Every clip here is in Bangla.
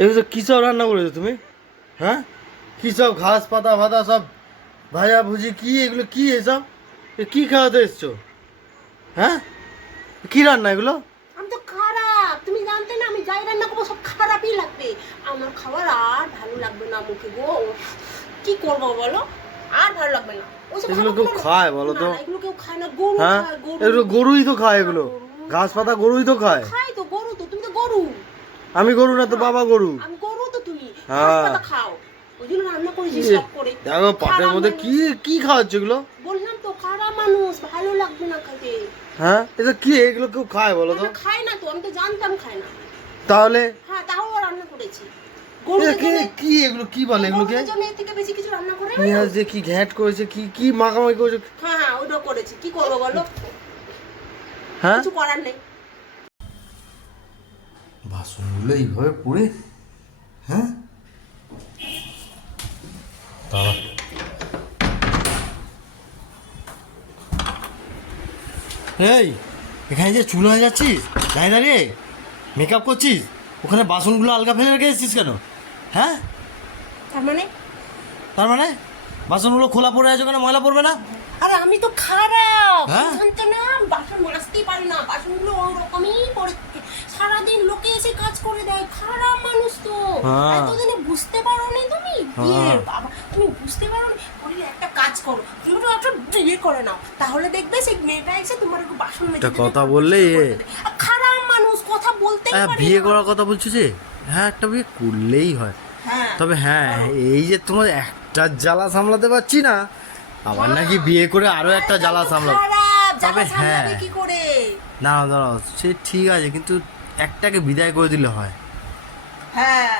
এগুলো তো কী সব রান্না করেছো তুমি? হ্যাঁ, কী সব ঘাস পাতা ফাতা সব ভাজা ভুজি, কি এগুলো, কি এসব? কী খাওয়াতে এসছো? হ্যাঁ, কী রান্না এগুলো? আমি তো খারাপ, তুমি জানতে না, আমি যাই রান্না করবো সব খারাপই লাগবে। আমার খাবার আর ভালো লাগবে না মুখে গো। কি করবো বলো, আর ভালো লাগবে না। এগুলো কেউ খায় বলো তো? এগুলো কেউ খায় না, গরু হ্যাঁ, খায়, গরু। এগুলো গরুই তো খায়, এগুলো ঘাস পাতা গরুই তো খায়। খায় তো গরু, তো তুমি তো গরু। আমি গরু না তো বাবা গরু। আমি গরু তো তুমি ঘাস হ্যাঁ, পাতা খাও, ওই জন্য রান্না করেছি সব করে। দেখো পাটের মধ্যে কি কি খাওয়াচ্ছে এগুলো? বললাম তো খারাপ মানুষ, ভালো লাগবে না খেতে। হ্যাঁ, এটা কি, এগুলো কেউ খায় বলো তো? খায় না তো, আমি তো জানতাম খায় না। তাহলে হ্যাঁ, তাও রান্না করেছি। কি এগুলো, কি বলে এগুলোকে? গরুদের জন্য এর থেকে বেশি কিছু রান্না করে না। পেঁয়াজ দিয়ে কি ঘ্যাট করেছে, কি কি মাখামাখি করেছে? হ্যাঁ হ্যাঁ, ওটা করেছি, কি করবো বলো? হ্যাঁ, কিছু করার নেই। বাসনগুলো এইভাবে পড়ে, হ্যাঁ দাঁড়া। এই, এখানে যে চুল হয়ে যাচ্ছিস দাঁড়িয়ে দাঁড়িয়ে মেকআপ করছিস, ওখানে বাসনগুলো আলগা ফেলে রেখে এসেছিস কেন? হ্যাঁ, তার মানে বাসনগুলো খোলা পড়ে আছে, ওখানে ময়লা পড়বে না? আরে আমি তো খারাপ, হ্যাঁ? জানতে না, বাসন মাজতেই পারি না, বাসনগুলো ওরকমই পড়ে থাকে। সারাদিন লোকে এসে কাজ করে দেয়, খারাপ মানুষ তো। হ্যাঁ। এতদিনে বুঝতে পারো নি তুমি? হ্যাঁ। বাবা, তুমি বুঝতে পারো নি? বলি একটা কাজ করো, তুমি তো একটা বিয়ে করে নাও, তাহলে দেখবে সেই মেয়েটা এসে তোমার একটু বাসন মেজে দেবে, কথা পরিষ্কার বললেই করে দেবে। আর খারাপ মানুষ, কথা বলতেই পারে বিয়ে না। করার কথা বলছো যে, হ্যাঁ একটা বিয়ে করলেই হয়। হ্যাঁ, তবে হ্যাঁ, এই যে তোমার একটা জ্বালা সামলাতে পারছি না, আবার নাকি বিয়ে করে আরো একটা জ্বালা সামলাবো। খারাপ, তবে জ্বালা হ্যাঁ, সামলাবে কি করে? না দাঁড়াও, সে ঠিক আছে, কিন্তু একটাকে বিদায় করে দিলে হয়। হ্যাঁ,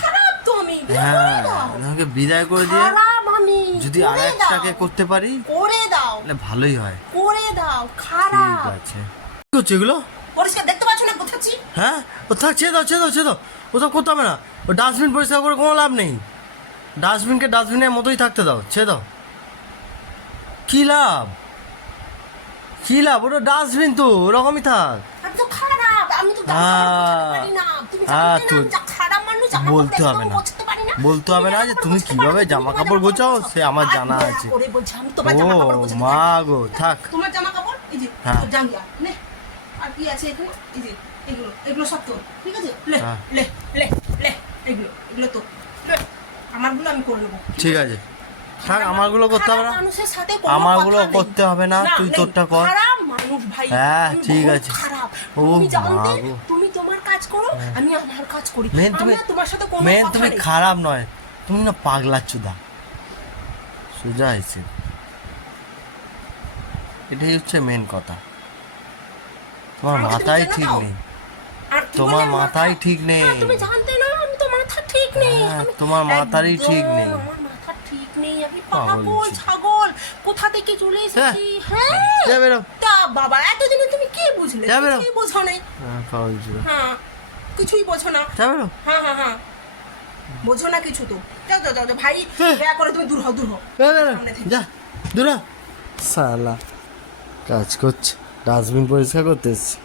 খারাপ তো আমি, বিয়ে হ্যাঁ, করে দাও। আমাকে বিদায় করে দিয়ে খারাপ আমি, যদি করে আর একটাকে দাও। করতে পারি করে দাও, তাহলে ভালোই হয়। করে দাও, ঠিক খারাপ। আছে, কি হচ্ছে এগুলো? পরিষ্কার দেখতে পাচ্ছ না কোথাচ্ছি? হ্যাঁ, ও থাক, ছেড়ে দাও ছেড়ে দাও ছেড়ে দাও, ওসব করতে হবে না। ও ডাস্টবিন পরিষ্কার করে কোনো লাভ নেই, ডাস্টবিনকে ডাস্টবিনের মতোই থাকতে দাও, ছেড়ে দাও। কী লাভ, কী লাভ, ওটা ডাস্টবিন তো ওরকমই থাক। আমি তো খারাপ, আমি তো জামা কাপড় গোছাতে পারি না। তুমি জানতে না, আমি যা খারাপ মানুষ, জামা কাপড় বলতে হবে একদম না, গোছাতে পারি না। বলতে হবে না যে তুমি কিভাবে জামা কাপড় গোছাও, সে আমার জানা আছে। করে বলছি, আমি তোমার জামা ও কাপড় গোছাতে মা পারি না। গো, থাক। তোমার জামা কাপড় এই যে, হ্যাঁ। জাঙ্গিয়া নে, আর কি আছে এখানে, এই যে এগুলো, এগুলো সব তো ঠিক আছে, লে হ্যাঁ। লে লে লে, এগুলো এগুলো তো লে, আমারগুলো আমি করে নেবো। ঠিক আছে, থাক, আমারগুলো করতে হবে না, খারাপ মানুষের সাথে কোনো আমারগুলো কথা নেই। করতে হবে না, তুই নেই। তোরটা কর। খারাপ মানুষ ভাই, হ্যাঁ, আমি ঠিক বহুত আছে। খারাপ। ও তুমি জানতে, মা গো। তুমি তোমার কাজ করো, আমি আমার কাজ করি। মেন তুমি, আমি তোমার সাথে কোনো মেন কথা তুমি নেই। খারাপ নয়, তুমি না পাগলাচ্ছুদা, সোজা হয়েছে, এটাই হচ্ছে মেন কথা। তোমার আমাকে তুমি মাথায় জানো ঠিক দাও? নেই, আর কি তোমার বলে মাথায় ঠিক নেই। হ্যাঁ, তুমি জানতে না, আমি তো মাথা ঠিক নেই। হ্যাঁ, আমি তোমার মাথারই একদম, ঠিক নেই। আমার মাথা ঠিক নেই, আমি পাগল পাগল ছি। ছাগল, কোথা থেকে চলে এসেছি। হ্যাঁ, যা বেরো। তা বাবা, এতদিনে তুমি কি বুঝলে? যা বেরো। কিছুই বোঝো নাই। হ্যাঁ, পাগল ছিল। হ্যাঁ, কিছুই বোঝো না। যা বেরো। হ্যাঁ হ্যাঁ হ্যাঁ, বোঝো না কিছু তো। যাও যাও যাও যাও, ভাই হ্যাঁ। দয়া করে তুমি দূর হও, দূর হও যা বেরো। সামনে থেকে। যা দূরা, সালা কাজ করছে, ডাস্টবিন পরিষ্কার করতে এসছে।